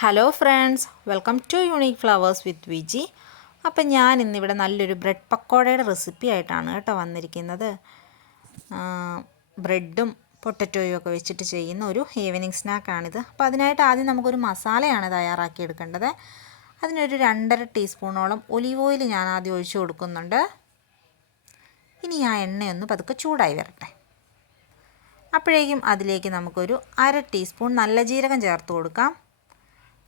Hello friends, welcome to unique flowers with Viji. അപ്പം ഞാൻ ഇന്നിവിടെ നല്ലൊരു ബ്രെഡ് പക്കോടയുടെ റെസിപ്പി ആയിട്ടാണ് കേട്ടോ വന്നിരിക്കുന്നത്. ബ്രെഡും പൊട്ടറ്റോയും ഒക്കെ വെച്ചിട്ട് ചെയ്യുന്ന ഒരു ഈവനിങ് സ്നാക്കാണിത്. അപ്പോൾ അതിനായിട്ട് ആദ്യം നമുക്കൊരു മസാലയാണ് തയ്യാറാക്കിയെടുക്കേണ്ടത്. അതിനൊരു 2.5 ടീസ്പൂണോളം ഒലീവ് ഓയിൽ ഞാൻ ആദ്യം ഒഴിച്ചു കൊടുക്കുന്നുണ്ട്. ഇനി ആ എണ്ണയൊന്ന് പതുക്കെ ചൂടായി വരട്ടെ. അപ്പോഴേക്കും അതിലേക്ക് നമുക്കൊരു 1/2 ടീസ്പൂൺ നല്ല ജീരകം ചേർത്ത് കൊടുക്കാം.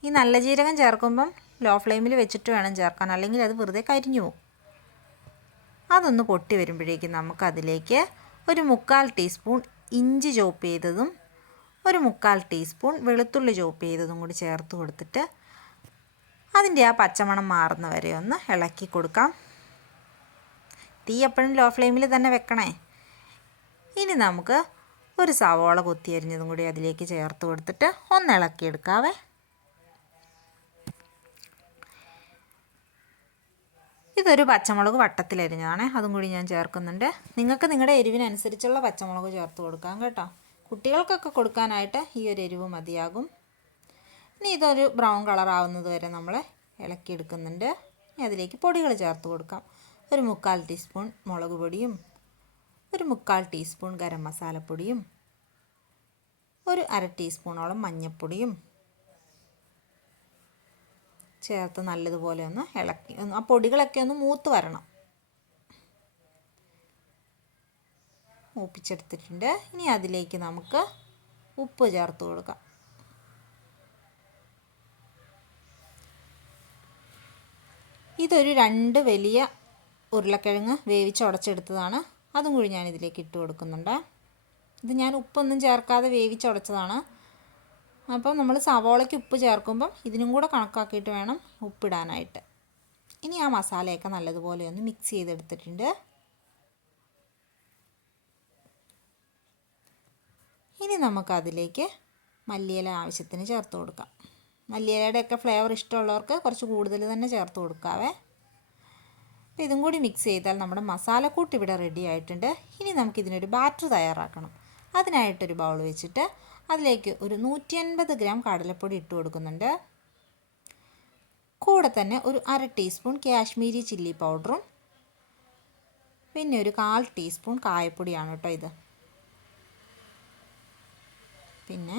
ഈ നല്ല ജീരകം ചേർക്കുമ്പം ലോ ഫ്ലെയിമിൽ വെച്ചിട്ട് വേണം ചേർക്കാൻ, അല്ലെങ്കിൽ അത് വെറുതെ കരിഞ്ഞു പോകും. അതൊന്ന് പൊട്ടി വരുമ്പോഴേക്കും നമുക്കതിലേക്ക് ഒരു 1/4 ടീസ്പൂൺ ഇഞ്ചി ചോപ്പ് ചെയ്തതും ഒരു 1/4 ടീസ്പൂൺ വെളുത്തുള്ളി ചോപ്പ് ചെയ്തതും കൂടി ചേർത്ത് കൊടുത്തിട്ട് അതിൻ്റെ ആ പച്ചമണം മാറുന്ന വരെ ഒന്ന് ഇളക്കി കൊടുക്കാം. തീ എപ്പോഴും ലോ ഫ്ലെയിമിൽ തന്നെ വെക്കണേ. ഇനി നമുക്ക് ഒരു സവോള കൊത്തിയരിഞ്ഞതും കൂടി അതിലേക്ക് ചേർത്ത് കൊടുത്തിട്ട് ഒന്ന് ഇളക്കിയെടുക്കാവേ. ഇതൊരു പച്ചമുളക് വട്ടത്തിലരിഞ്ഞതാണ്, അതും കൂടി ഞാൻ ചേർക്കുന്നുണ്ട്. നിങ്ങൾക്ക് നിങ്ങളുടെ എരിവിനനുസരിച്ചുള്ള പച്ചമുളക് ചേർത്ത് കൊടുക്കാം കേട്ടോ. കുട്ടികൾക്കൊക്കെ കൊടുക്കാനായിട്ട് ഈ ഒരു എരിവ് മതിയാകും. ഇനി ഇതൊരു ബ്രൗൺ കളർ ആവുന്നത് വരെ നമ്മൾ ഇളക്കിയെടുക്കുന്നുണ്ട്. ഇനി അതിലേക്ക് പൊടികൾ ചേർത്ത് കൊടുക്കാം. ഒരു 1/4 ടീസ്പൂൺ മുളക് പൊടിയും ഒരു 1/4 ടീസ്പൂൺ ഗരം മസാലപ്പൊടിയും ഒരു 1/2 ടീസ്പൂണോളം മഞ്ഞൾപ്പൊടിയും ചേർത്ത് നല്ലതുപോലെ ഒന്ന് ഇളക്കി ആ പൊടികളൊക്കെ ഒന്ന് മൂത്ത് വരണം. മൂപ്പിച്ചെടുത്തിട്ടുണ്ട്. ഇനി അതിലേക്ക് നമുക്ക് ഉപ്പ് ചേർത്ത് കൊടുക്കാം. ഇതൊരു 2 വലിയ ഉരുളക്കിഴങ്ങ് വേവിച്ച് ഉടച്ചെടുത്തതാണ്. അതും കൂടി ഞാൻ ഇതിലേക്ക് ഇട്ട് കൊടുക്കുന്നുണ്ട്. ഇത് ഞാൻ ഉപ്പൊന്നും ചേർക്കാതെ വേവിച്ചുടച്ചതാണ്. അപ്പോൾ നമ്മൾ സവോളയ്ക്ക് ഉപ്പ് ചേർക്കുമ്പം ഇതിനും കൂടെ കണക്കാക്കിയിട്ട് വേണം ഉപ്പിടാനായിട്ട്. ഇനി ആ മസാലയൊക്കെ നല്ലതുപോലെ ഒന്ന് മിക്സ് ചെയ്തെടുത്തിട്ടുണ്ട്. ഇനി നമുക്കതിലേക്ക് മല്ലിയില ആവശ്യത്തിന് ചേർത്ത് കൊടുക്കാം. മല്ലിയിലയുടെയൊക്കെ ഫ്ലേവർ ഇഷ്ടമുള്ളവർക്ക് കുറച്ച് കൂടുതൽ തന്നെ ചേർത്ത് കൊടുക്കാവേ. അപ്പോൾ ഇതും കൂടി മിക്സ് ചെയ്താൽ നമ്മുടെ മസാലക്കൂട്ട് ഇവിടെ റെഡി ആയിട്ടുണ്ട്. ഇനി നമുക്കിതിനൊരു ബാറ്റർ തയ്യാറാക്കണം. അതിനായിട്ടൊരു ബൗൾ വെച്ചിട്ട് അതിലേക്ക് ഒരു 150 ഗ്രാം കടലപ്പൊടി ഇട്ട് കൊടുക്കുന്നുണ്ട്. കൂടെ തന്നെ ഒരു 1/2 ടീസ്പൂൺ കാശ്മീരി ചില്ലി പൗഡറും പിന്നെ ഒരു 1/4 ടീസ്പൂൺ കായപ്പൊടിയാണ് കേട്ടോ ഇത്. പിന്നെ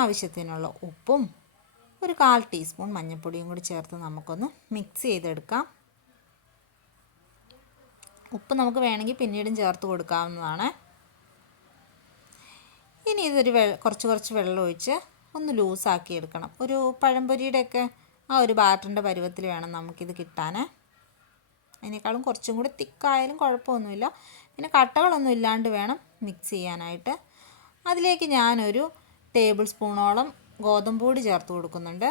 ആവശ്യത്തിനുള്ള ഉപ്പും ഒരു 1/4 ടീസ്പൂൺ മഞ്ഞൾപ്പൊടിയും കൂടി ചേർത്ത് നമുക്കൊന്ന് മിക്സ് ചെയ്തെടുക്കാം. ഉപ്പ് നമുക്ക് വേണമെങ്കിൽ പിന്നീടും ചേർത്ത് കൊടുക്കാവുന്നതാണ്. ഇനി ഇതൊരു കുറച്ച് വെള്ളം ഒഴിച്ച് ഒന്ന് ലൂസാക്കി എടുക്കണം. ഒരു പഴംപൊരിയുടെയൊക്കെ ആ ഒരു ബാറ്ററിൻ്റെ പരുവത്തിൽ വേണം നമുക്കിത് കിട്ടാൻ. അതിനേക്കാളും കുറച്ചും കൂടി തിക്കായാലും കുഴപ്പമൊന്നുമില്ല. പിന്നെ കട്ടകളൊന്നും ഇല്ലാണ്ട് വേണം മിക്സ് ചെയ്യാനായിട്ട്. അതിലേക്ക് ഞാനൊരു ടേബിൾ സ്പൂണോളം ഗോതമ്പ് പൊടി ചേർത്ത് കൊടുക്കുന്നുണ്ട്.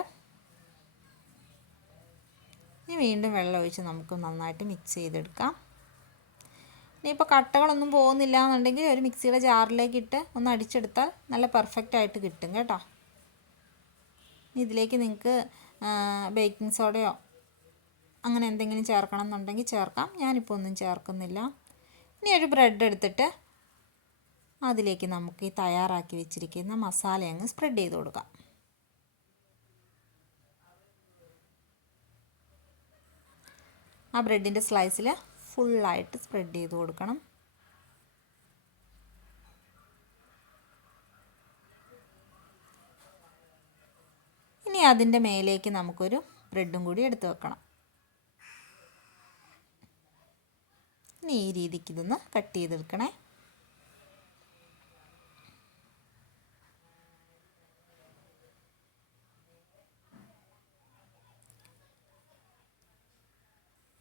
ഇനി വീണ്ടും വെള്ളം ഒഴിച്ച് നമുക്ക് നന്നായിട്ട് മിക്സ് ചെയ്തെടുക്കാം. ഇനിയിപ്പോൾ കട്ടകളൊന്നും പോകുന്നില്ല എന്നുണ്ടെങ്കിൽ ഒരു മിക്സിയുടെ ജാറിലേക്ക് ഇട്ട് ഒന്ന് അടിച്ചെടുത്താൽ നല്ല പെർഫെക്റ്റ് ആയിട്ട് കിട്ടും കേട്ടോ. ഇതിലേക്ക് നിങ്ങൾക്ക് ബേക്കിംഗ് സോഡയോ അങ്ങനെ എന്തെങ്കിലും ചേർക്കണം എന്നുണ്ടെങ്കിൽ ചേർക്കാം. ഞാനിപ്പോൾ ഒന്നും ചേർക്കുന്നില്ല. ഇനി ഒരു ബ്രെഡ് എടുത്തിട്ട് അതിലേക്ക് നമുക്ക് ഈ തയ്യാറാക്കി വെച്ചിരിക്കുന്ന മസാല അങ്ങ് സ്പ്രെഡ് ചെയ്ത് കൊടുക്കാം. ആ ബ്രെഡിൻ്റെ സ്ലൈസിൽ ഫുള്ളായിട്ട് സ്പ്രെഡ് ചെയ്ത് കൊടുക്കണം. ഇനി അതിൻ്റെ മേലേക്ക് നമുക്കൊരു ബ്രെഡും കൂടി എടുത്ത് വെക്കണം. ഇനി ഈ രീതിക്ക് ഇതൊന്ന് കട്ട് ചെയ്തെടുക്കണേ.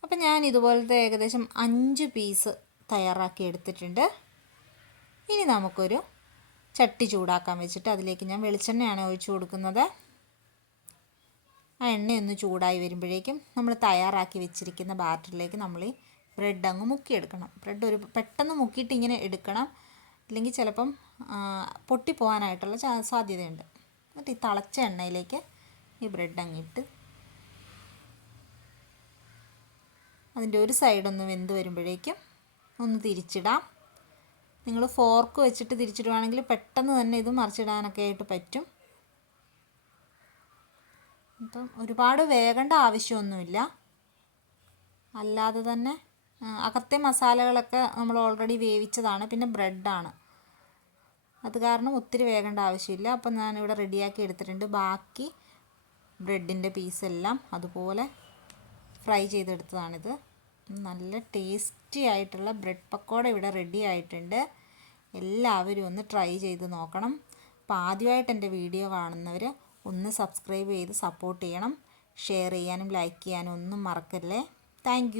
അപ്പം ഞാൻ ഇതുപോലത്തെ ഏകദേശം 5 പീസ് തയ്യാറാക്കി എടുത്തിട്ടുണ്ട്. ഇനി നമുക്കൊരു ചട്ടി ചൂടാക്കാൻ വെച്ചിട്ട് അതിലേക്ക് ഞാൻ വെളിച്ചെണ്ണയാണ് ഒഴിച്ചു കൊടുക്കുന്നത്. ആ എണ്ണയൊന്ന് ചൂടായി വരുമ്പോഴേക്കും നമ്മൾ തയ്യാറാക്കി വെച്ചിരിക്കുന്ന ബാറ്ററിലേക്ക് നമ്മൾ ഈ ബ്രെഡ് അങ്ങ് മുക്കിയെടുക്കണം. ബ്രെഡ് പെട്ടെന്ന് മുക്കിയിട്ട് ഇങ്ങനെ എടുക്കണം, അല്ലെങ്കിൽ ചിലപ്പം പൊട്ടിപ്പോകാനായിട്ടുള്ള സാധ്യതയുണ്ട്. എന്നിട്ട് ഈ തിളച്ച എണ്ണയിലേക്ക് ഈ ബ്രെഡ് അങ്ങിട്ട് അതിൻ്റെ ഒരു സൈഡൊന്ന് വെന്ത് വരുമ്പോഴേക്കും ഒന്ന് തിരിച്ചിടാം. നിങ്ങൾ ഫോർക്ക് വെച്ചിട്ട് തിരിച്ചിടുവാണെങ്കിൽ പെട്ടെന്ന് തന്നെ ഇത് മറിച്ചിടാനൊക്കെ ആയിട്ട് പറ്റും. അപ്പം ഒരുപാട് വേകേണ്ട ആവശ്യമൊന്നുമില്ല. അല്ലാതെ തന്നെ അകത്തെ മസാലകളൊക്കെ നമ്മൾ ഓൾറെഡി വേവിച്ചതാണ്. പിന്നെ ബ്രെഡാണ്, അത് കാരണം ഒത്തിരി വേകേണ്ട ആവശ്യമില്ല. അപ്പം ഞാനിവിടെ റെഡിയാക്കി എടുത്തിട്ടുണ്ട്. ബാക്കി ബ്രെഡിൻ്റെ പീസെല്ലാം അതുപോലെ ഫ്രൈ ചെയ്തെടുത്തതാണിത്. നല്ല ടേസ്റ്റി ആയിട്ടുള്ള ബ്രെഡ് പക്കോട ഇവിടെ റെഡി ആയിട്ടുണ്ട്. എല്ലാവരും ഒന്ന് ട്രൈ ചെയ്ത് നോക്കണം. അപ്പോൾ ആദ്യമായിട്ട് എൻ്റെ വീഡിയോ കാണുന്നവർ ഒന്ന് സബ്സ്ക്രൈബ് ചെയ്ത് സപ്പോർട്ട് ചെയ്യണം. ഷെയർ ചെയ്യാനും ലൈക്ക് ചെയ്യാനും ഒന്നും മറക്കല്ലേ. താങ്ക്